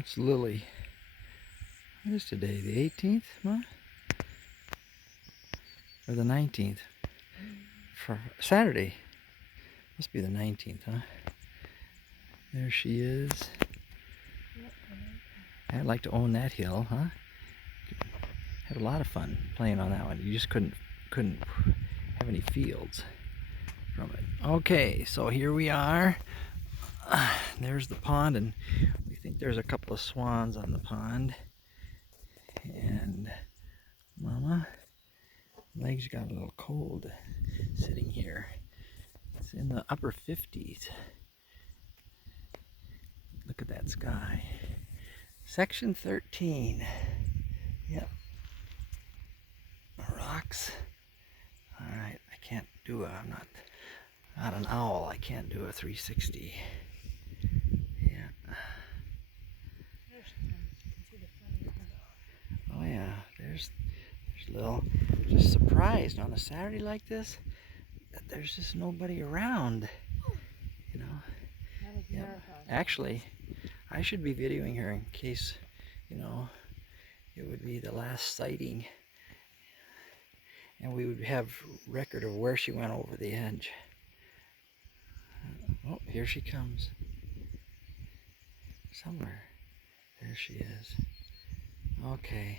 That's Lily. What is today? The 18th, huh? Or the 19th? For Saturday. Must be the 19th, huh? There she is. I'd like to own that hill, huh? Had a lot of fun playing on that one. You just couldn't have any fields from it. Okay, so here we are. There's the pond, and we think there's a couple of swans on the pond. And Mama, legs got a little cold sitting here. It's in the upper 50s. Look at that sky. Section 13. Yep. Rocks. Alright, I can't do I'm not an owl. I can't do a 360. Yeah. Oh yeah, there's Lil. Just surprised on a Saturday like this that there's just nobody around. You know. Yep. Actually, I should be videoing her in case, you know, it would be the last sighting. And we would have record of where she went over the edge. Oh, here she comes. Somewhere. There she is. Okay.